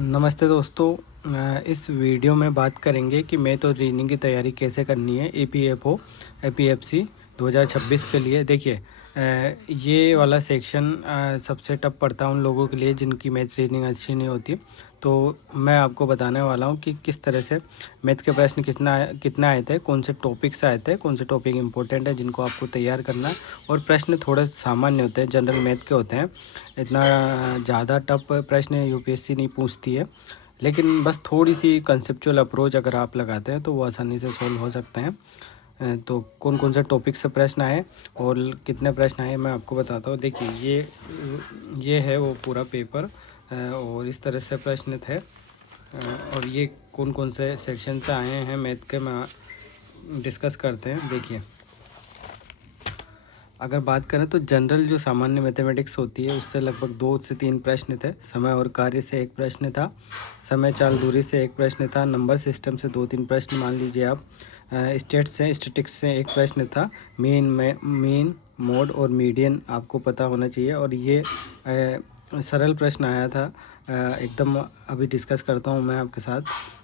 नमस्ते दोस्तों। इस वीडियो में बात करेंगे कि मैथ और रीजनिंग की तैयारी कैसे करनी है ईपीएफओ एपीएफसी 2026 के लिए। देखिए, ये वाला सेक्शन सबसे टफ पड़ता है उन लोगों के लिए जिनकी मैथ रीजनिंग अच्छी नहीं होती। तो मैं आपको बताने वाला हूँ कि किस तरह से मैथ के प्रश्न कितना आए थे, कौन से टॉपिक से आए थे, कौन से टॉपिक इंपॉर्टेंट है जिनको आपको तैयार करना है। और प्रश्न थोड़े सामान्य होते हैं, जनरल मैथ के होते हैं। इतना ज़्यादा टफ प्रश्न यूपीएससी नहीं पूछती है, लेकिन बस थोड़ी सी कंसेप्चुअल अप्रोच अगर आप लगाते हैं तो वो आसानी से सॉल्व हो सकते हैं। तो कौन कौन से टॉपिक से प्रश्न आए और कितने प्रश्न आए मैं आपको बताता हूँ। देखिए, ये है वो पूरा पेपर और इस तरह से प्रश्न थे। और ये कौन कौन से सेक्शन से आए हैं मैथ के मैं डिस्कस करते हैं। देखिए, अगर बात करें तो जनरल जो सामान्य मैथमेटिक्स होती है उससे लगभग 2 से 3 प्रश्न थे। समय और कार्य से एक प्रश्न था, समय चाल दूरी से एक प्रश्न था, नंबर सिस्टम से 2-3 प्रश्न मान लीजिए आप, स्टैटिस्टिक्स से एक प्रश्न था, मीन मोड और मीडियन आपको पता होना चाहिए। और ये सरल प्रश्न आया था एकदम। अभी डिस्कस करता हूँ मैं आपके साथ,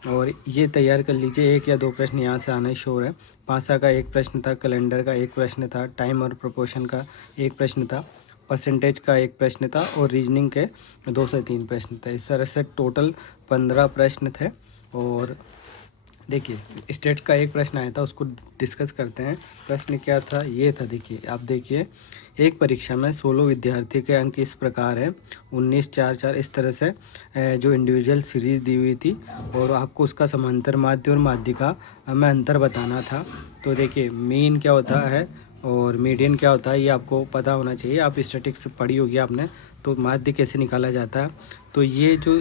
और ये तैयार कर लीजिए। 1 या 2 प्रश्न यहाँ से आने श्योर है। पासा का एक प्रश्न था, कैलेंडर का एक प्रश्न था, टाइम और प्रोपोर्शन का एक प्रश्न था, परसेंटेज का एक प्रश्न था और रीजनिंग के 2 से 3 प्रश्न थे। इस तरह से टोटल 15 प्रश्न थे। और देखिए, स्टेट्स का एक प्रश्न आया था, उसको डिस्कस करते हैं। प्रश्न क्या था, ये था। देखिए, आप देखिए, एक परीक्षा में 16 विद्यार्थी के अंक इस प्रकार है, 19, 4, 4, इस तरह से जो इंडिविजुअल सीरीज दी हुई थी और आपको उसका समांतर माध्य और माध्यिका में अंतर बताना था। तो देखिए, मीन क्या होता है और मीडियन क्या होता है ये आपको पता होना चाहिए। आप स्टैटिस्टिक्स पढ़ी होगी आपने, तो माध्य कैसे निकाला जाता है। तो ये जो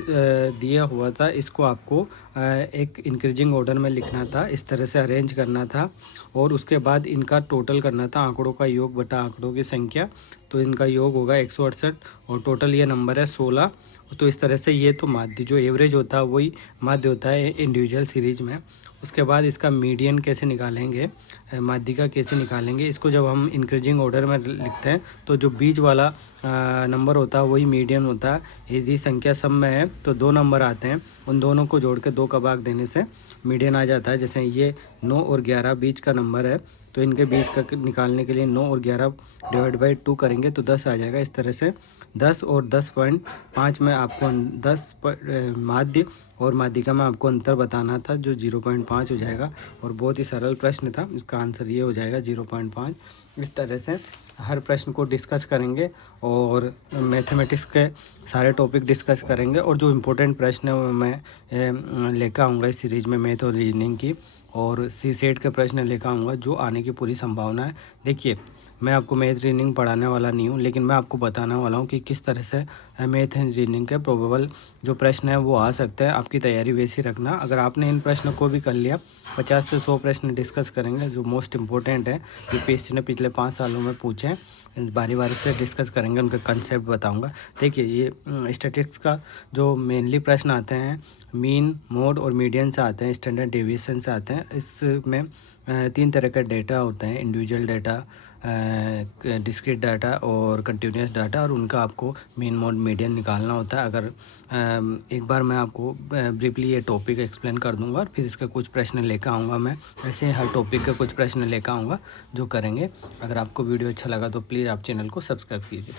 दिया हुआ था इसको आपको एक इंक्रीजिंग ऑर्डर में लिखना था, इस तरह से अरेंज करना था और उसके बाद इनका टोटल करना था, आंकड़ों का योग बटा आंकड़ों की संख्या। तो इनका योग होगा 168 और टोटल ये नंबर है 16। तो इस तरह से ये तो माध्य जो एवरेज होता है वही माध्य होता है इंडिविजुअल सीरीज में। उसके बाद इसका मीडियन कैसे निकालेंगे, माध्यिका कैसे निकालेंगे, इसको जब हम इंक्रीजिंग ऑर्डर में लिखते हैं तो जो बीच वाला नंबर होता है वही मीडियन होता है। यदि संख्या सम में है तो 2 नंबर आते हैं, उन दोनों को जोड़ के 2 का भाग देने से मीडियन आ जाता है। जैसे ये 9 और 11 बीच का नंबर है, तो इनके बीच का निकालने के लिए 9 और 11 डिवाइड बाई 2 करेंगे तो 10 आ जाएगा। इस तरह से 10 और 10.5 में आपको 10 माध्य और माध्यिका में आपको अंतर बताना था, जो 0.5 हो जाएगा। और बहुत ही सरल प्रश्न था, इसका आंसर ये हो जाएगा 0.5। इस तरह से हर प्रश्न को डिस्कस करेंगे और मैथमेटिक्स के सारे टॉपिक डिस्कस करेंगे। और जो इम्पोर्टेंट प्रश्न है वो मैं लेकर आऊँगा इस सीरीज़ में, मैथ और रीजनिंग की। और सी सेट के प्रश्न लेकर आऊँगा जो आने की पूरी संभावना है। देखिए, मैं आपको मैथ रीजनिंग पढ़ाने वाला नहीं हूँ, लेकिन मैं आपको बताने वाला हूँ कि किस तरह से मैथ एंड रीजनिंग के प्रोबेबल जो प्रश्न है वो आ सकते हैं। आपकी तैयारी वैसी रखना। अगर आपने इन प्रश्नों को भी कर लिया, 50 से 100 प्रश्न डिस्कस करेंगे जो मोस्ट इंपॉर्टेंट है, यूपीएससी ने पिछले 5 सालों में पूछे हैं। बारी बारी से डिस्कस करेंगे, उनका कंसेप्ट बताऊंगा। देखिए, ये स्टैटिस्टिक्स का जो मेनली प्रश्न आते हैं मीन, मोड और मीडियन से आते हैं, स्टैंडर्ड डेविएशन से आते हैं। इसमें 3 तरह का डेटा होते हैं, इंडिविजुअल डाटा, डिस्क्रीट डाटा और कंटिन्यूस डाटा, और उनका आपको मीन, मोड, मीडियन निकालना होता है। अगर एक बार मैं आपको ब्रीफली ये टॉपिक एक्सप्लेन कर दूंगा और फिर इसका कुछ प्रश्न लेकर आऊँगा। मैं ऐसे हर टॉपिक के कुछ प्रश्न लेकर आऊँगा जो करेंगे। अगर आपको वीडियो अच्छा लगा तो प्लीज़ आप चैनल को सब्सक्राइब कीजिए।